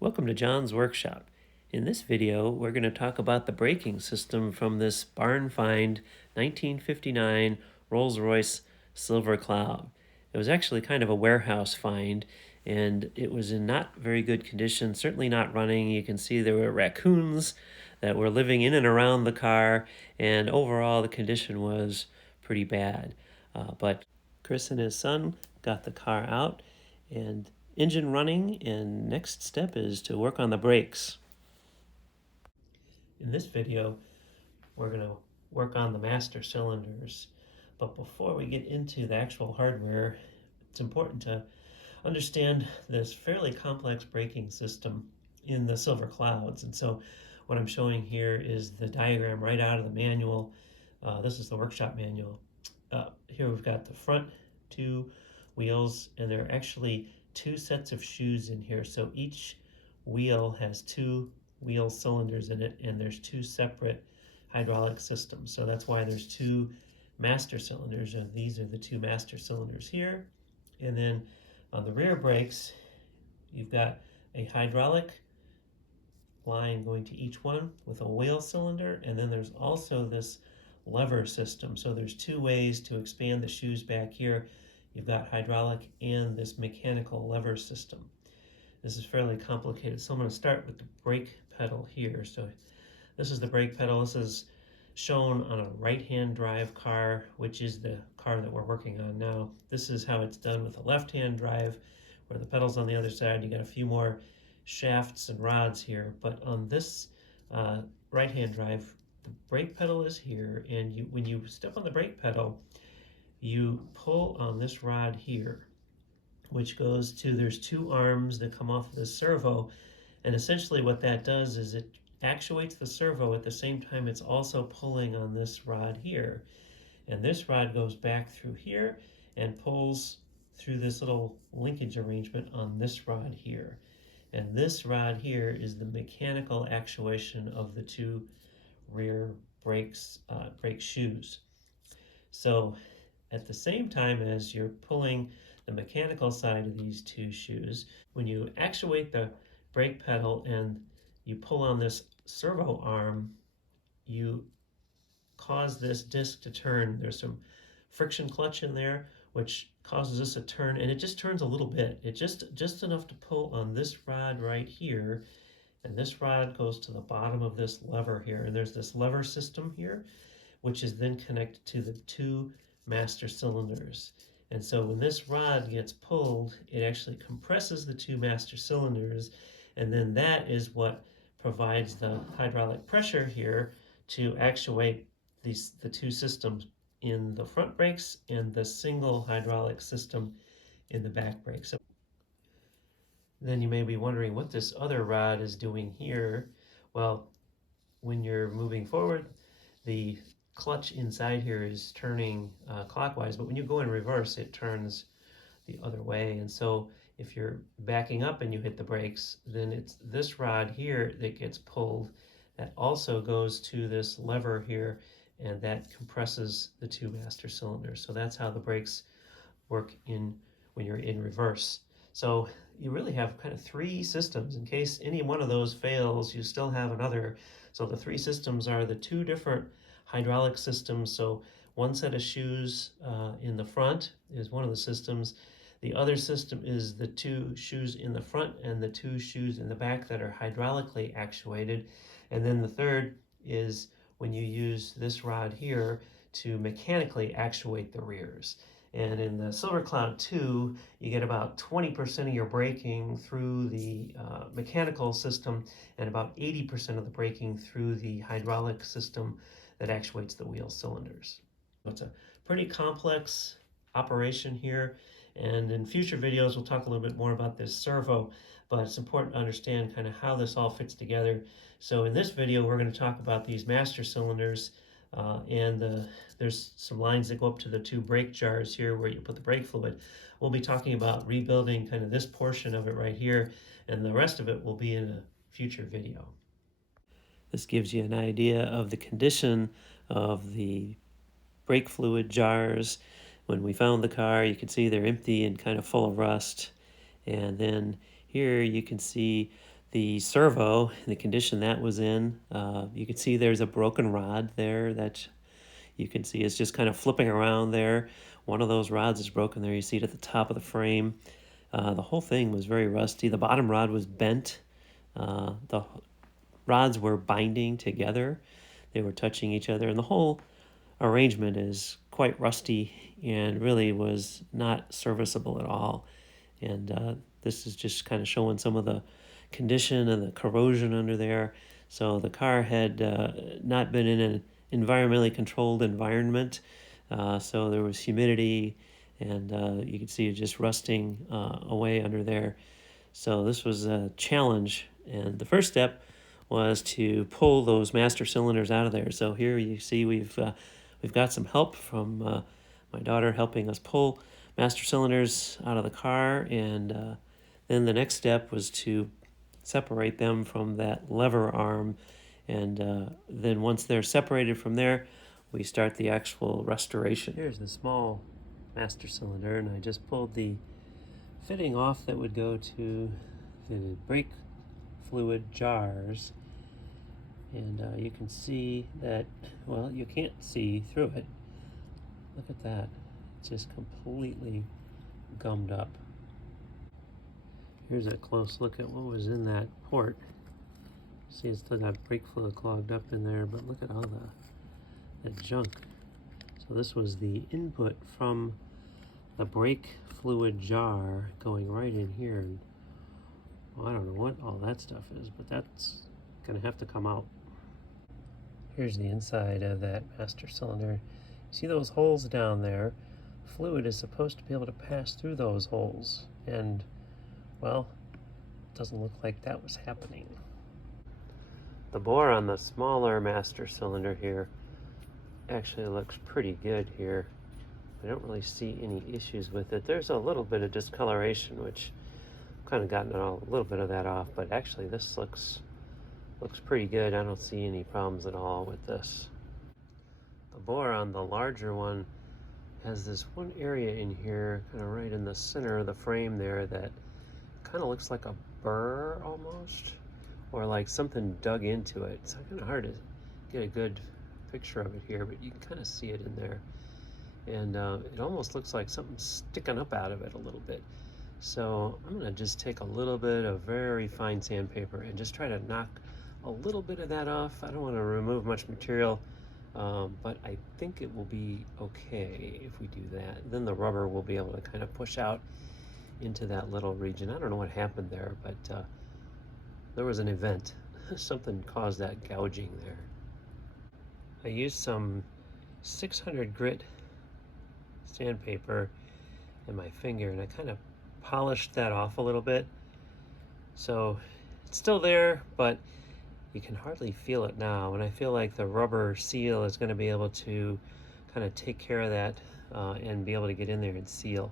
Welcome to John's Workshop. In this video, we're going to talk about the braking system from this barn find 1959 Rolls-Royce Silver Cloud. It was actually kind of a warehouse find, and it was in not very good condition, certainly not running. You can see there were raccoons that were living in and around the car, and overall the condition was pretty bad. But Chris and his son got the car out, and engine running, and next step is to work on the brakes. In this video, we're going to work on the master cylinders. But before we get into the actual hardware, it's important to understand this fairly complex braking system in the Silver Clouds. And so what I'm showing here is the diagram right out of the manual. This is the workshop manual. Here we've got the front two wheels, and there are actually two sets of shoes in here. So each wheel has two wheel cylinders in it, and there's two separate hydraulic systems. So that's why there's two master cylinders, and these are the two master cylinders here. And then on the rear brakes, you've got a hydraulic line going to each one with a wheel cylinder, and then there's also this lever system. So there's two ways to expand the shoes back here. You've got hydraulic and this mechanical lever system. This is fairly complicated, so I'm going to start with the brake pedal here. So this is the brake pedal. This is shown on a right-hand drive car, which is the car that we're working on now. This is how it's done with a left-hand drive, where the pedal's on the other side. You got a few more shafts and rods here, but on this right-hand drive, the brake pedal is here, and when you step on the brake pedal, you pull on this rod here, which goes to, there's two arms that come off of the servo, and essentially what that does is it actuates the servo at the same time it's also pulling on this rod here. And this rod goes back through here and pulls through this little linkage arrangement on this rod here. And this rod here is the mechanical actuation of the two rear brake shoes. So at the same time as you're pulling the mechanical side of these two shoes, when you actuate the brake pedal and you pull on this servo arm, you cause this disc to turn. There's some friction clutch in there which causes this to turn, and it just turns a little bit. It just enough to pull on this rod right here, and this rod goes to the bottom of this lever here, and there's this lever system here which is then connected to the two master cylinders. And so when this rod gets pulled, it actually compresses the two master cylinders, and then that is what provides the hydraulic pressure here to actuate the two systems in the front brakes and the single hydraulic system in the back brakes. So then you may be wondering what this other rod is doing here. Well, when you're moving forward, the clutch inside here is turning clockwise, but when you go in reverse, it turns the other way. And so if you're backing up and you hit the brakes, then it's this rod here that gets pulled that also goes to this lever here, and that compresses the two master cylinders. So that's how the brakes work when you're in reverse. So you really have kind of three systems. In case any one of those fails, you still have another. So the three systems are the two different hydraulic systems. So one set of shoes in the front is one of the systems. The other system is the two shoes in the front and the two shoes in the back that are hydraulically actuated. And then the third is when you use this rod here to mechanically actuate the rears. And in the Silver Cloud 2, you get about 20% of your braking through the mechanical system and about 80% of the braking through the hydraulic system that actuates the wheel cylinders. It's a pretty complex operation here, and in future videos we'll talk a little bit more about this servo, but it's important to understand kind of how this all fits together. So in this video we're going to talk about these master cylinders, and there's some lines that go up to the two brake jars here where you put the brake fluid. We'll be talking about rebuilding kind of this portion of it right here, and the rest of it will be in a future video. This gives you an idea of the condition of the brake fluid jars. When we found the car, you can see they're empty and kind of full of rust. And then here you can see the servo, the condition that was in. You can see there's a broken rod there that you can see is just kind of flipping around there. One of those rods is broken there. You see it at the top of the frame. The whole thing was very rusty. The bottom rod was bent. The rods were binding together. They were touching each other, and the whole arrangement is quite rusty and really was not serviceable at all. And this is just kind of showing some of the condition and the corrosion under there. So the car had not been in an environmentally controlled environment, so there was humidity, and you can see it just rusting away under there. So this was a challenge, and the first step was to pull those master cylinders out of there. So here you see we've got some help from my daughter helping us pull master cylinders out of the car, and then the next step was to separate them from that lever arm, and then once they're separated from there, we start the actual restoration. Here's the small master cylinder, and I just pulled the fitting off that would go to the brake fluid jars, and you can see that, well, you can't see through it. Look at that. It's just completely gummed up. Here's a close look at what was in that port. See, it's still got brake fluid clogged up in there, but look at all that junk. So this was the input from the brake fluid jar going right in here. And, well, I don't know what all that stuff is, but that's gonna have to come out. Here's the inside of that master cylinder. See those holes down there? Fluid is supposed to be able to pass through those holes, and, well, it doesn't look like that was happening. The bore on the smaller master cylinder here actually looks pretty good here. I don't really see any issues with it. There's a little bit of discoloration, which I've kind of gotten a little bit of that off, but actually this looks pretty good. I don't see any problems at all with this. The bore on the larger one has this one area in here, kind of right in the center of the frame there, that kind of looks like a burr almost, or like something dug into it. It's kind of hard to get a good picture of it here, but you can kind of see it in there. And it almost looks like something's sticking up out of it a little bit. So I'm gonna just take a little bit of very fine sandpaper and just try to knock a little bit of that off. I don't want to remove much material, but I think it will be okay if we do that. Then the rubber will be able to kind of push out into that little region. I don't know what happened there, but there was an event. Something caused that gouging there. I used some 600 grit sandpaper in my finger, and I kind of polished that off a little bit. So it's still there, but you can hardly feel it now, and I feel like the rubber seal is going to be able to kind of take care of that and be able to get in there and seal.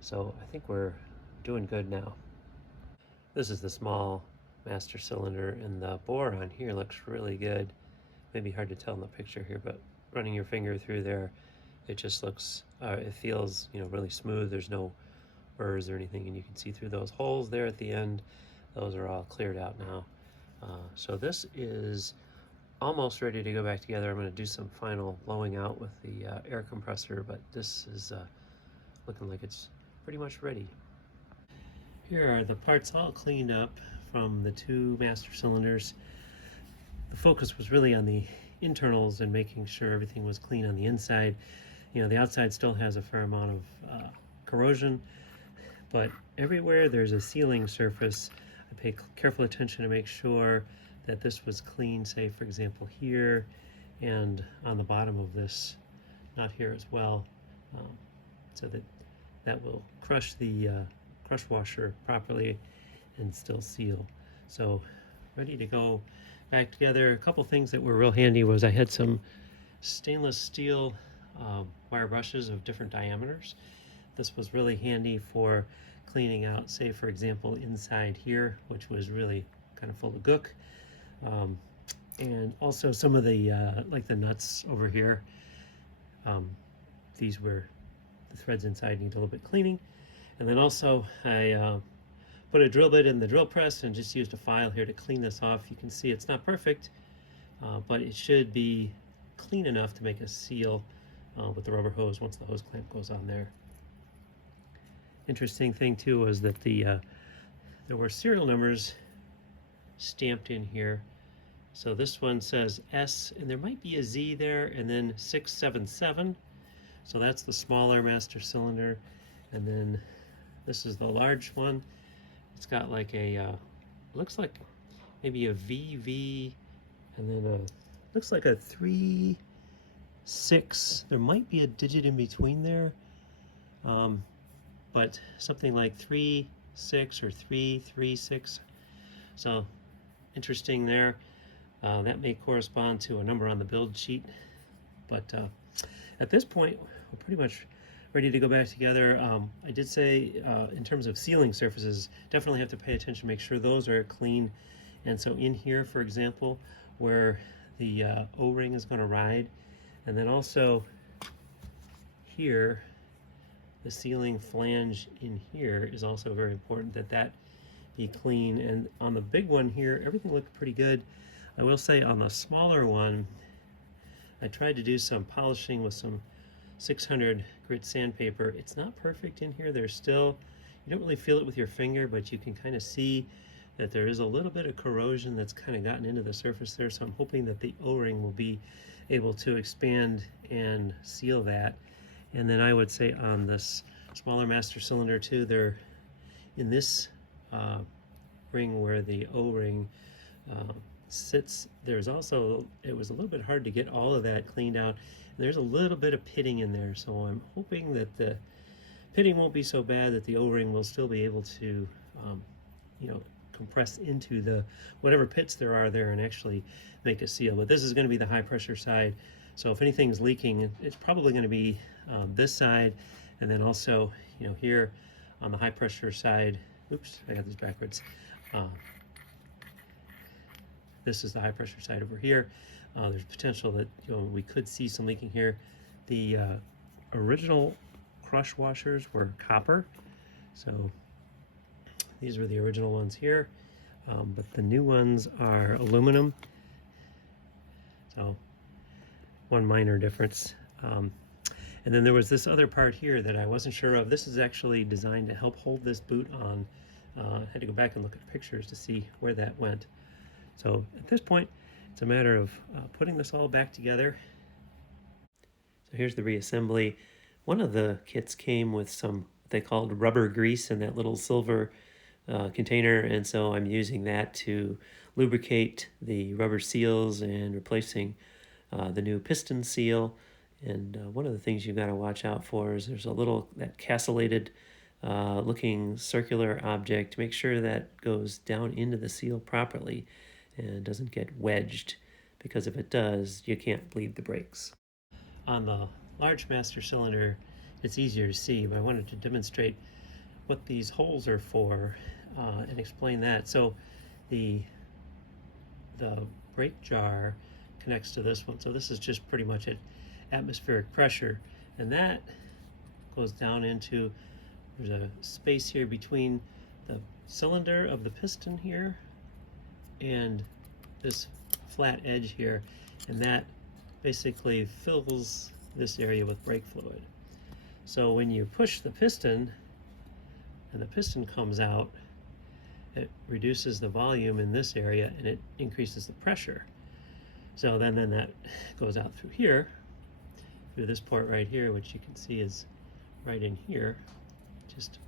So I think we're doing good now. This is the small master cylinder, and the bore on here looks really good. Maybe hard to tell in the picture here, but running your finger through there, it just looks, it feels, really smooth. There's no burrs or anything, and you can see through those holes there at the end. Those are all cleared out now. So this is almost ready to go back together. I'm going to do some final blowing out with the air compressor, but this is looking like it's pretty much ready. Here are the parts all cleaned up from the two master cylinders. The focus was really on the internals and making sure everything was clean on the inside. The outside still has a fair amount of corrosion, but everywhere there's a sealing surface, I pay careful attention to make sure that this was clean, say for example here and on the bottom of this nut here as well, so that will crush the crush washer properly and still seal. So ready to go back together. A couple things that were real handy was I had some stainless steel wire brushes of different diameters. This was really handy for cleaning out, say for example inside here, which was really kind of full of gook, and also some of the like the nuts over here. These were the threads inside need a little bit cleaning. And then also I put a drill bit in the drill press and just used a file here to clean this off. You can see it's not perfect, but it should be clean enough to make a seal with the rubber hose once the hose clamp goes on there. Interesting thing too was that there were serial numbers stamped in here. So this one says S, and there might be a Z there, and then 677. So that's the smaller master cylinder, and then this is the large one. It's got like a looks like maybe a VV, and then looks like a 3 6. There might be a digit in between there, but something like 3 6 or 3 3 6. So interesting there. That may correspond to a number on the build sheet, but at this point we're pretty much ready to go back together. I did say in terms of sealing surfaces, definitely have to pay attention, make sure those are clean. And so in here, for example, where the O-ring is going to ride, and then also here, the sealing flange in here is also very important that be clean. And on the big one here, everything looked pretty good. I will say on the smaller one, I tried to do some polishing with some 600 grit sandpaper. It's not perfect in here. There's still, you don't really feel it with your finger, but you can kind of see that there is a little bit of corrosion that's kind of gotten into the surface there. So I'm hoping that the O-ring will be able to expand and seal that. And then I would say on this smaller master cylinder too, they're in this ring where the O-ring sits, there's also, it was a little bit hard to get all of that cleaned out. There's a little bit of pitting in there, so I'm hoping that the pitting won't be so bad that the O-ring will still be able to compress into the whatever pits there are there and actually make a seal. But this is going to be the high pressure side, so if anything's leaking, it's probably going to be this side, and then also here on the high pressure side. Oops, I got these backwards. This is the high pressure side over here. There's potential that we could see some leaking here. The original crush washers were copper, so these were the original ones here, but the new ones are aluminum. So one minor difference. And then there was this other part here that I wasn't sure of. This is actually designed to help hold this boot on. I had to go back and look at pictures to see where that went. So at this point, it's a matter of putting this all back together. So here's the reassembly. One of the kits came with some what they called rubber grease in that little silver container, and so I'm using that to lubricate the rubber seals and replacing the new piston seal. And one of the things you've got to watch out for is there's a little, that castellated looking circular object. Make sure that goes down into the seal properly and doesn't get wedged, because if it does, you can't bleed the brakes. On the large master cylinder, it's easier to see, but I wanted to demonstrate what these holes are for and explain that. So the brake jar connects to this one, so this is just pretty much at atmospheric pressure, and that goes down into, there's a space here between the cylinder of the piston here and this flat edge here, and that basically fills this area with brake fluid. So when you push the piston and the piston comes out, it reduces the volume in this area and it increases the pressure. So then that goes out through here, through this port right here, which you can see is right in here, just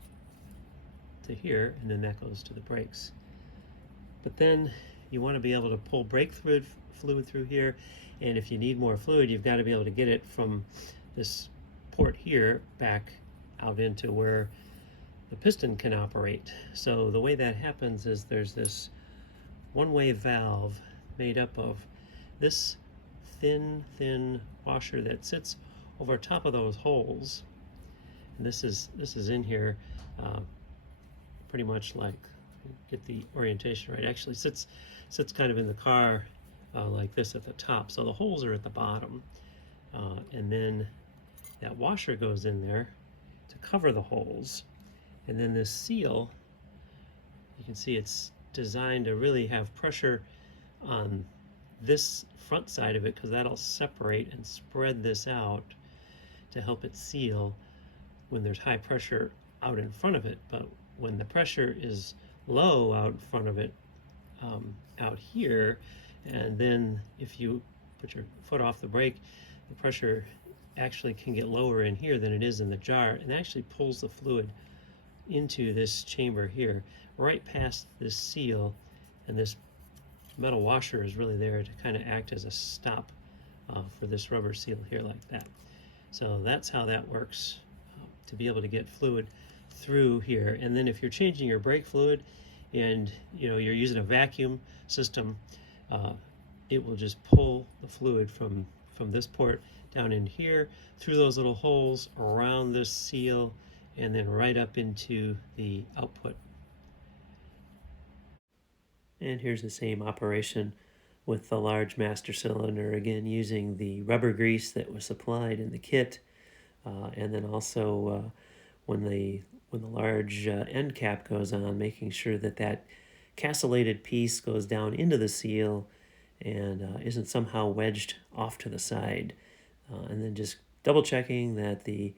to here, and then that goes to the brakes. But then you want to be able to pull brake fluid through here, and if you need more fluid, you've got to be able to get it from this port here back out into where the piston can operate. So the way that happens is there's this one-way valve made up of this thin washer that sits over top of those holes, and this is in here pretty much like, get the orientation right, actually sits kind of in the car like this at the top, so the holes are at the bottom, and then that washer goes in there to cover the holes, and then this seal You can see it's designed to really have pressure on this front side of it, because that'll separate and spread this out to help it seal when there's high pressure out in front of it. But when the pressure is low out in front of it, out here, and then if you put your foot off the brake, the pressure actually can get lower in here than it is in the jar, and actually pulls the fluid into this chamber here, right past this seal, and this metal washer is really there to kind of act as a stop for this rubber seal here, like that. So that's how that works, to be able to get fluid through here. And then if you're changing your brake fluid and you're using a vacuum system, it will just pull the fluid from this port down in here, through those little holes, around this seal, and then right up into the output. And here's the same operation with the large master cylinder, again using the rubber grease that was supplied in the kit, and then also when the large end cap goes on, making sure that that castellated piece goes down into the seal and isn't somehow wedged off to the side, and then just double checking that the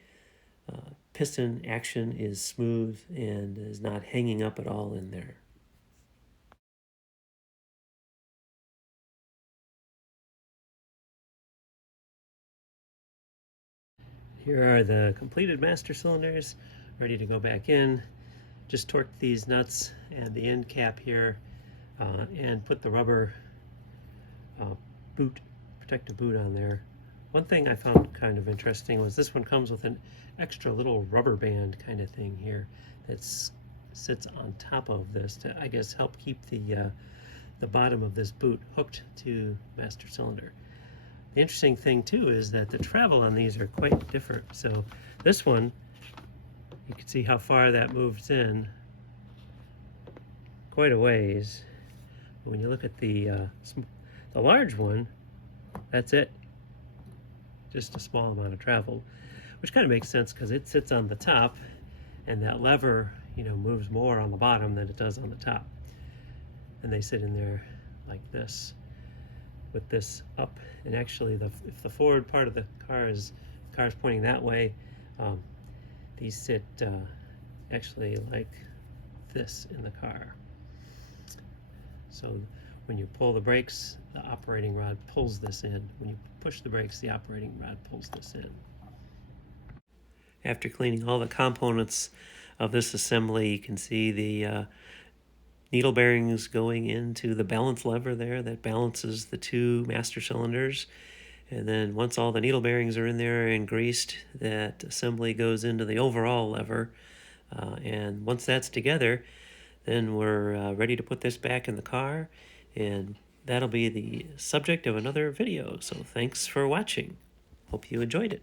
piston action is smooth and is not hanging up at all in there. Here are the completed master cylinders, ready to go back in. Just torque these nuts and the end cap here, and put the rubber protective boot on there. One thing I found kind of interesting was this one comes with an extra little rubber band kind of thing here that sits on top of this to, I guess, help keep the bottom of this boot hooked to master cylinder. The interesting thing too is that the travel on these are quite different. So this one, you can see how far that moves in, quite a ways. But when you look at the large one, that's it. Just a small amount of travel, which kind of makes sense because it sits on the top, and that lever, moves more on the bottom than it does on the top. And they sit in there like this, with this up. And actually, if the forward part of the car is pointing that way, these sit actually like this in the car. So when you pull the brakes, the operating rod pulls this in. When you push the brakes, the operating rod pulls this in. After cleaning all the components of this assembly, you can see the needle bearings going into the balance lever there that balances the two master cylinders. And then once all the needle bearings are in there and greased, that assembly goes into the overall lever. And once that's together, then we're ready to put this back in the car, and that'll be the subject of another video. So thanks for watching. Hope you enjoyed it.